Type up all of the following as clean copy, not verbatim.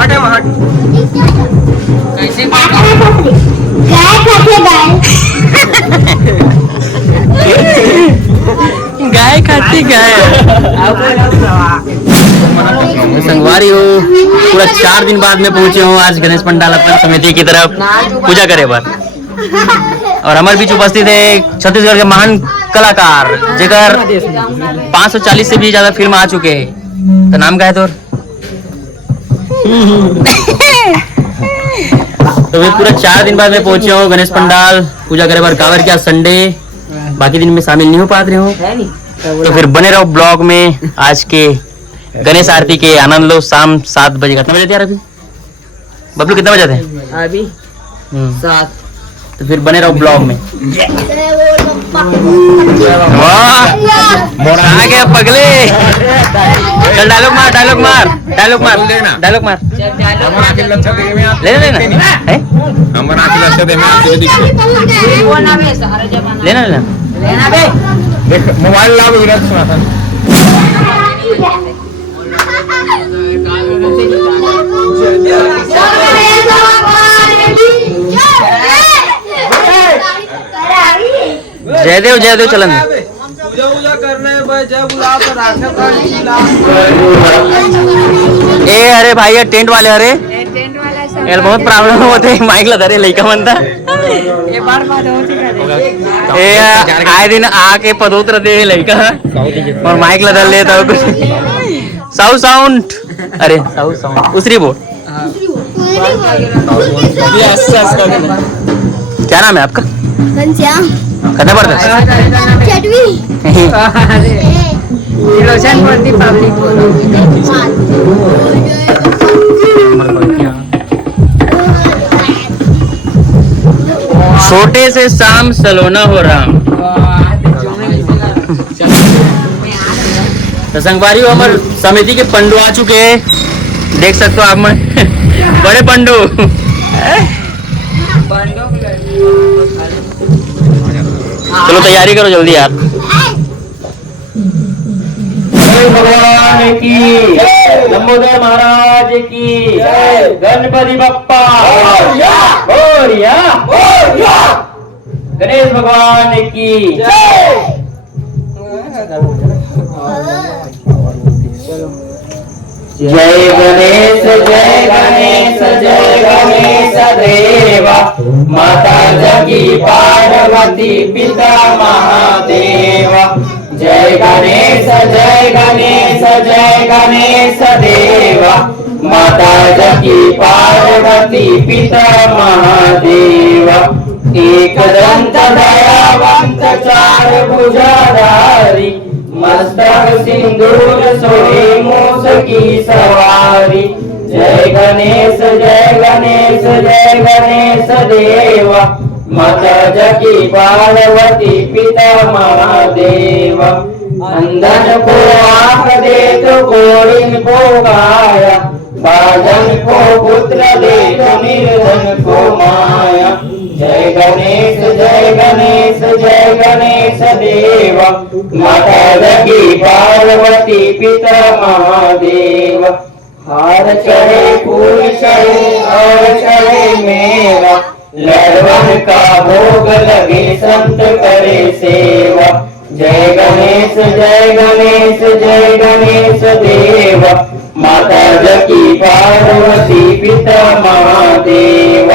हट है हट। कैसे गाय खाते गाय खाती गाय संगवारी हो। पूरा 4 दिन बाद में पहुंचे हूँ आज गणेश पंडाल अपन समिति की तरफ पूजा करे पर। और हमारे बीच उपस्थित है छत्तीसगढ़ के महान कलाकार जेकर 540 से भी ज्यादा फिल्म आ चुके हैं। तो नाम क्या है तोर? तो वे पूरा 4 दिन बाद में पहुंचे हूँ गणेश पंडाल पूजा करे पर। कावर क्या संडे बाकी दिन में शामिल नहीं हो पा रहे हो तो फिर बने रहो ब्लॉग में। आज के गणेश आरती के आनंद लो। शाम 7 बजे कितना बजे यार? अभी बबलू कितना बजे हैं अभी 7। तो फिर बने रहो ब्लॉग में। वाह आ गया पगले। चल डायलॉग मार डायलॉग मार डायलॉग मार डायलॉग मार। लेना लेना लेना लेना मोबाइल लाओ विराट सुना था। जयदेव चलन पूजा करने जय बुला तो राखे ए अरे भाई ये टेंट वाले अरे यार बहुत प्रॉब्लम होते माइक ला धरे लइका मनता ए आए दिन आके पदोत रहते लइका और माइक ला धर ले तो कुछ साउंड अरे साउंड उसरी बोल। क्या नाम है आपका? घनश्याम करना पड़ता है छोटे से शाम सलोना हो राम। तो संगवारी हमारे समिति के पंडू आ चुके हैं देख सकते हो आप में बड़े पंडू। चलो तैयारी करो जल्दी यार। भगवान की नमोदय महाराज की गणपति बप्पा मोरया गणेश भगवान की जय गणेश जय गणेश जय गणेश देवा माता जगी पार्वती पिता महादेवा। जय गणेश जय गणेश जय गणेश देवा माता जगी पार्वती पिता महादेवा। एक दंत दयावंत चार भुजाधारी मस्तक सिंदूर सोहे मूस की सवारी। जय गणेश जय गणेश जय गणेश देवा माता जगी पार्वती पिता महादेवा। अंधन को आँख दे तो गोरिन को गाया बाजन को पुत्र दे तो निर्धन को माया। जय गणेश जय गणेश जय गणेश देवा माता जगी पार्वती पिता महादेव। हार चढ़े फूल चढ़े और चढ़े मेवा लड़वन का भोग लगे संत करे सेवा। जय गणेश जय गणेश जय गणेश देवा माता जगी पार्वती पिता महादेव।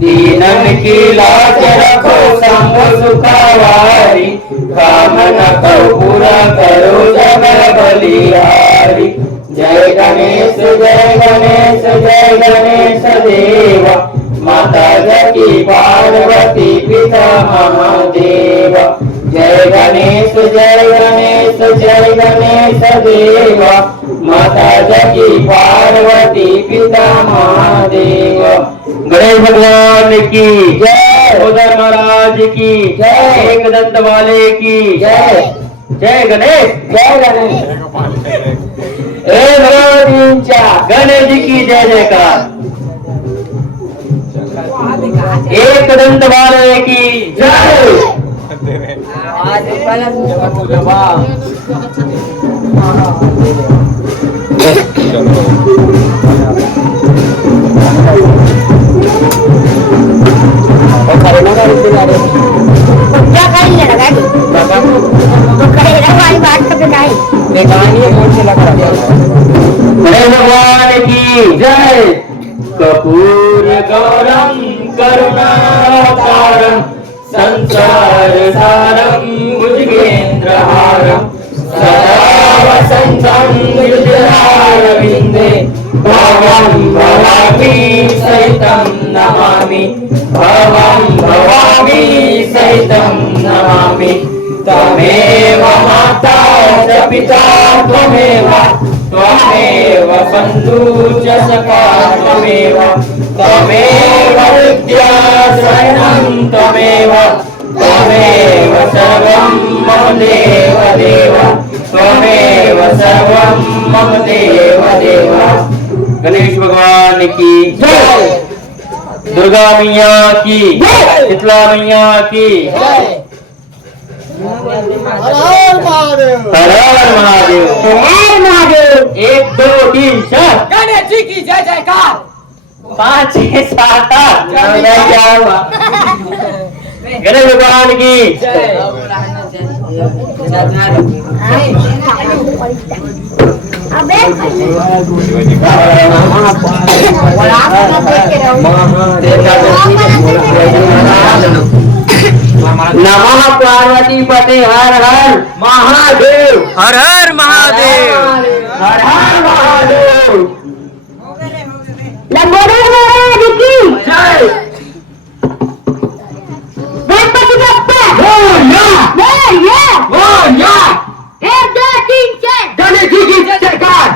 दीनन की लाज रखो संग सुखवारी काम न करो पूरा करो जग बलिहारी। जय गणेश जय गणेश जय गणेश देवा माता जगी पार्वती पिता महादेव। जय गणेश जय गणेश जय गणेश देवा माता जगी पार्वती पिता महादेव। गणेश भगवान की जय उदय महाराज की जय एक दंत वाले की जय। जय गणेश जय गणेश गणेश जी की जय जयकार। एक दंत वाले की जय। क्या करेंगे लगा के तो करेगा वाली बात तो नहीं गणेश भगवान की जय। कपूर गौरम करुणावतारम संसार सारम भुजगेन्द्रहारम सदा वसंतं हृदयारविन्दे भवं भवामी सहितं नमामि भवं भवामी सहितं नमामि त्वमेव माता च पिता त्वमेव त्वमेव बन्धु च सखा त्वमेव त्वमेव विद्या शरणं त्वमेव त्वमेव सर्वं मम देव देव त्वमेव सर्वं मम देव देव। गणेश भगवान की जय। दुर्गा मैया की जय। शीतला मैया की जय। हर हर महादेव। 1 2 3 4 गणेश जी की जय जयकार। 5 6 7 8 क्या हुआ? गणेश भगवान की जय। अबे नमः पार्वती पते हर हर महादेव। हर हर महादेव। हर हर महादेव। लंबोदर महाराज की जय। गणपति बप्पा मोरया। मोरया मोरया। 1 2 3 4 गणेश जी की जयकार।